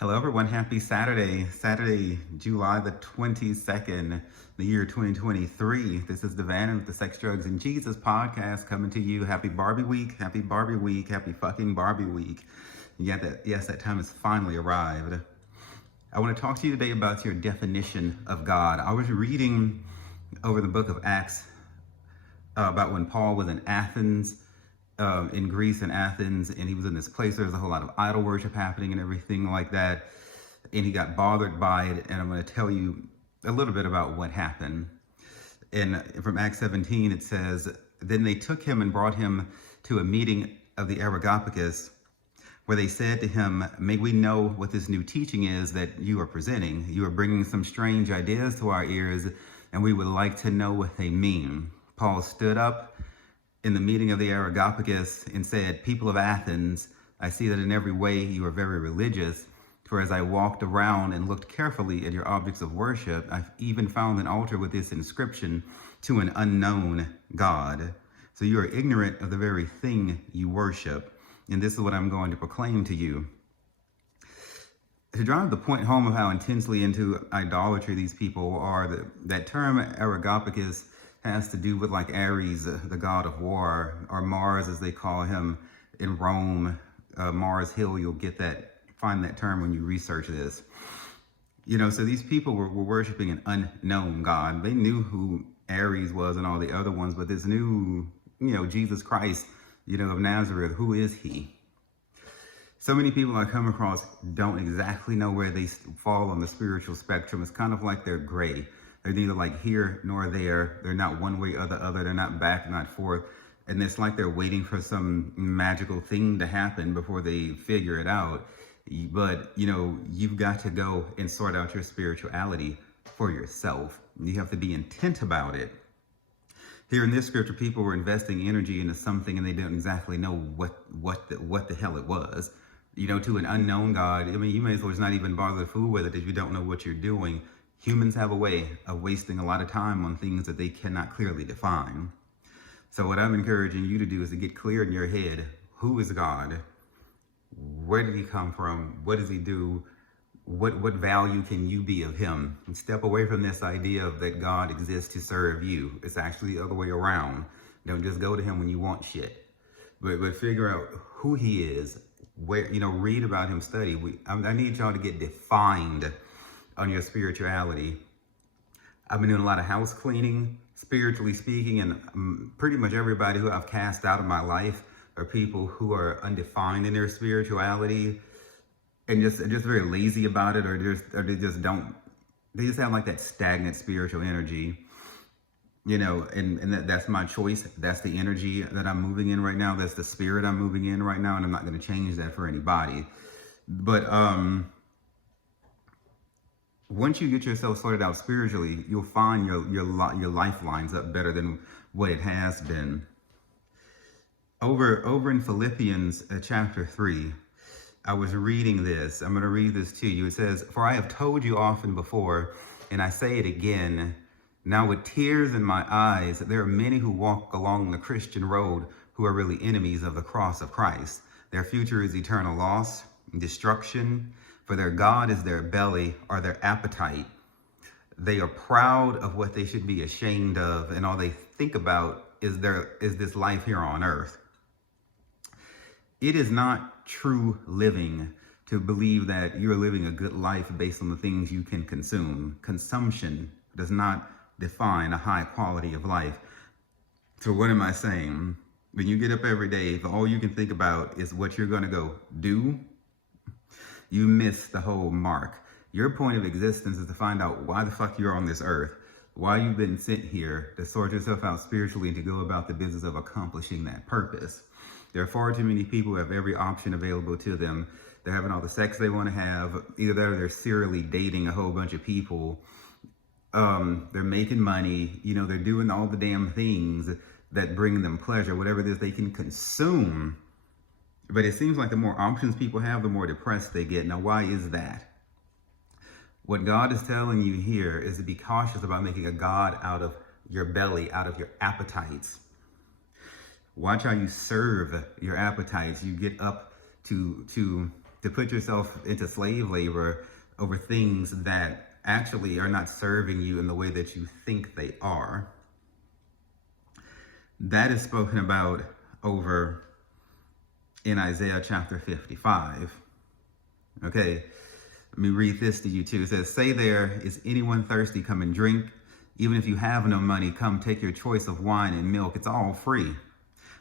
Hello, everyone. Happy Saturday. Saturday, July the 22nd, the year 2023. This is Devan with the Sex, Drugs, and Jesus podcast coming to you. Happy Barbie week. Happy Barbie week. Happy fucking Barbie week. Yes, that time has finally arrived. I want to talk to you today about your definition of God. I was reading over the book of Acts about when Paul was in Athens, in Greece and Athens, and he was in this place. There was a whole lot of idol worship happening and everything like that, and he got bothered by it. And I'm going to tell you a little bit about what happened. And from Acts 17, it says, "Then they took him and brought him to a meeting of the Areopagus, where they said to him, 'May we know what this new teaching is that you are presenting? You are bringing some strange ideas to our ears, and we would like to know what they mean.' Paul stood up in the meeting of the Areopagus and said, 'People of Athens, I see that in every way you are very religious. For as I walked around and looked carefully at your objects of worship, I've even found an altar with this inscription, to an unknown God. So you are ignorant of the very thing you worship. And this is what I'm going to proclaim to you.'" To drive the point home of how intensely into idolatry these people are, that term Areopagus has to do with like Ares, the god of war, or Mars as they call him in Rome, Mars Hill. You'll find that term when you research this. So these people were worshiping an unknown God. They knew who Ares was and all the other ones, but this new, Jesus Christ, of Nazareth, who is he? So many people I come across don't exactly know where they fall on the spiritual spectrum. It's kind of like they're gray. They're neither like here nor there. They're not one way or the other. They're not back, not forth. And it's like they're waiting for some magical thing to happen before they figure it out. But, you've got to go and sort out your spirituality for yourself. You have to be intent about it. Here in this scripture, people were investing energy into something and they didn't exactly know what the hell it was. To an unknown God. I mean, you may as well just not even bother to fool with it if you don't know what you're doing. Humans have a way of wasting a lot of time on things that they cannot clearly define. So what I'm encouraging you to do is to get clear in your head. Who is God? Where did he come from? What does he do? What value can you be of him? And step away from this idea of that God exists to serve you. It's actually the other way around. Don't just go to him when you want shit. But figure out who he is. Where, read about him, study. I need y'all to get defined on your spirituality. I've been doing a lot of house cleaning, spiritually speaking, and pretty much everybody who I've cast out of my life are people who are undefined in their spirituality and just very lazy about it, or they just have like that stagnant spiritual energy. And that's my choice. That's the energy that I'm moving in right now. That's the spirit I'm moving in right now, and I'm not going to change that for anybody. But once you get yourself sorted out spiritually, you'll find your life lines up better than what it has been. Over in Philippians chapter 3, I was reading this. I'm going to read this to you. It says, "For I have told you often before, and I say it again, now with tears in my eyes, there are many who walk along the Christian road who are really enemies of the cross of Christ. Their future is eternal loss, destruction, for their God is their belly or their appetite. They are proud of what they should be ashamed of, and all they think about is this life here on earth." It is not true living to believe that you're living a good life based on the things you can consume. Consumption does not define a high quality of life. So what am I saying? When you get up every day, if all you can think about is what you're going to go do, you miss the whole mark. Your point of existence is to find out why the fuck you're on this earth, why you've been sent here, to sort yourself out spiritually and to go about the business of accomplishing that purpose. There are far too many people who have every option available to them. They're having all the sex they want to have. Either that or they're serially dating a whole bunch of people. They're making money. They're doing all the damn things that bring them pleasure, whatever it is they can consume. But it seems like the more options people have, the more depressed they get. Now, why is that? What God is telling you here is to be cautious about making a God out of your belly, out of your appetites. Watch how you serve your appetites. You get up to to put yourself into slave labor over things that actually are not serving you in the way that you think they are. That is spoken about over in Isaiah chapter 55. Okay, let me read this to you too. It says, "Say there, is anyone thirsty? Come and drink. Even if you have no money, come take your choice of wine and milk. It's all free.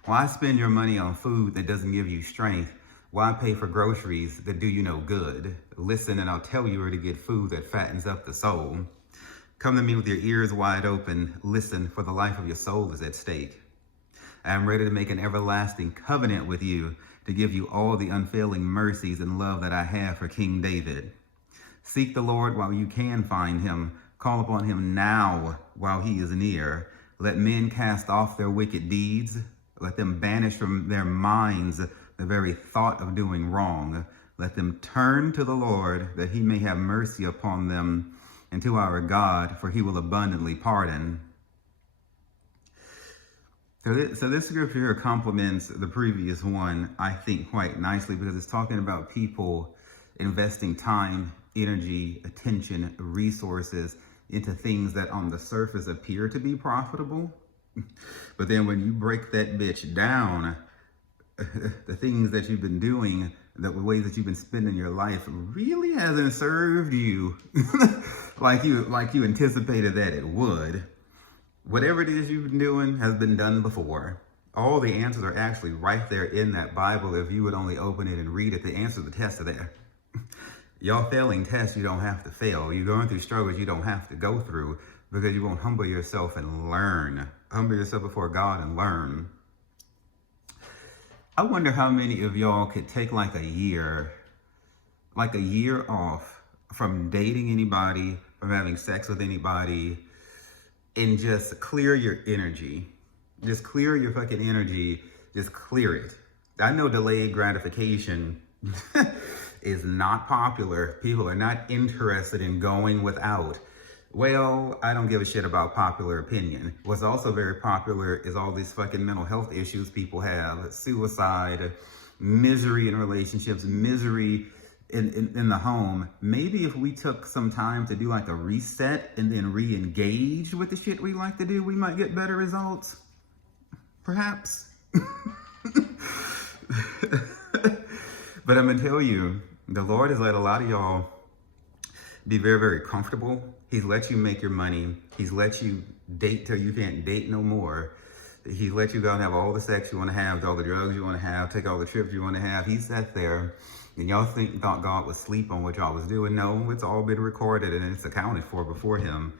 Why spend your money on food that doesn't give you strength? Why pay for groceries that do you no good? Listen, and I'll tell you where to get food that fattens up the soul. Come to me with your ears wide open. Listen, for the life of your soul is at stake. I am ready to make an everlasting covenant with you, to give you all the unfailing mercies and love that I have for King David. Seek the Lord while you can find him. Call upon him now while he is near. Let men cast off their wicked deeds. Let them banish from their minds the very thought of doing wrong. Let them turn to the Lord, that he may have mercy upon them, and to our God, for he will abundantly pardon." So this scripture here complements the previous one, I think, quite nicely, because it's talking about people investing time, energy, attention, resources into things that on the surface appear to be profitable. But then when you break that bitch down, the things that you've been doing, the ways that you've been spending your life really hasn't served you like you anticipated that it would. Whatever it is you've been doing has been done before. All the answers are actually right there in that Bible. If you would only open it and read it, the answer to the test are there. Y'all failing tests, you don't have to fail. You're going through struggles you don't have to go through, because you won't humble yourself and learn. Humble yourself before God and learn. I wonder how many of y'all could take like a year off from dating anybody, from having sex with anybody, and just clear your energy. Just clear your fucking energy. Just clear it. I know delayed gratification is not popular. People are not interested in going without. Well, I don't give a shit about popular opinion. What's also very popular is all these fucking mental health issues people have. Suicide, misery in relationships, misery in the home. Maybe if we took some time to do like a reset and then re-engage with the shit we like to do, we might get better results. Perhaps. But I'm gonna tell you, the Lord has let a lot of y'all be very, very comfortable. He's let you make your money. He's let you date till you can't date no more. He let you go and have all the sex you want to have, all the drugs you want to have, take all the trips you want to have. He sat there, and y'all thought God would sleep on what y'all was doing. No, it's all been recorded and it's accounted for before him.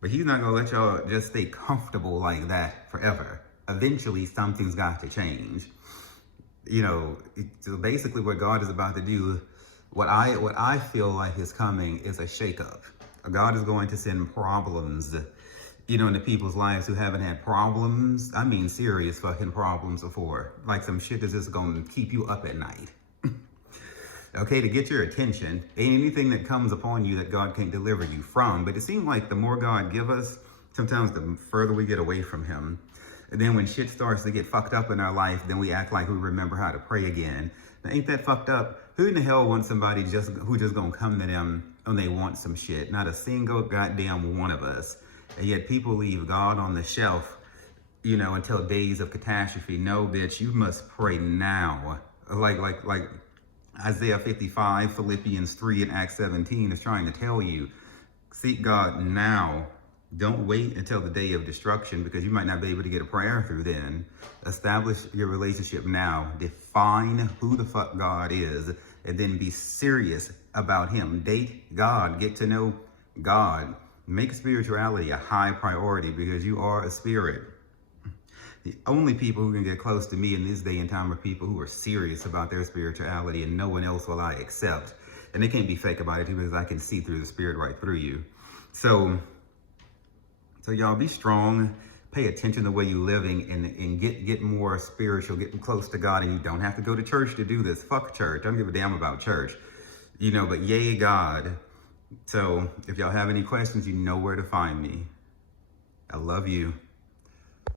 But he's not going to let y'all just stay comfortable like that forever. Eventually, something's got to change. You know, so basically what God is about to do, what I feel like is coming is a shakeup. God is going to send problems, into people's lives who haven't had problems. I mean, serious fucking problems before. Like some shit that's just going to keep you up at night. Okay, to get your attention. Ain't anything that comes upon you that God can't deliver you from. But it seems like the more God give us, sometimes the further we get away from him. And then when shit starts to get fucked up in our life, then we act like we remember how to pray again. Now, ain't that fucked up? Who in the hell wants somebody who just gonna come to them when they want some shit? Not a single goddamn one of us. And yet people leave God on the shelf, until days of catastrophe. No, bitch, you must pray now. Like Isaiah 55, Philippians 3, and Acts 17 is trying to tell you. Seek God now. Don't wait until the day of destruction, because you might not be able to get a prayer through then. Establish your relationship now. Define who the fuck God is, and then be serious about him. Date God. Get to know God. Make spirituality a high priority, because you are a spirit. The only people who can get close to me in this day and time are people who are serious about their spirituality, and no one else will I accept. And they can't be fake about it too, because I can see through the spirit right through you. So y'all be strong, pay attention to the way you're living, and get more spiritual, get close to God. And you don't have to go to church to do this. Fuck church. I don't give a damn about church. But yay God. So if y'all have any questions, you know where to find me. I love you.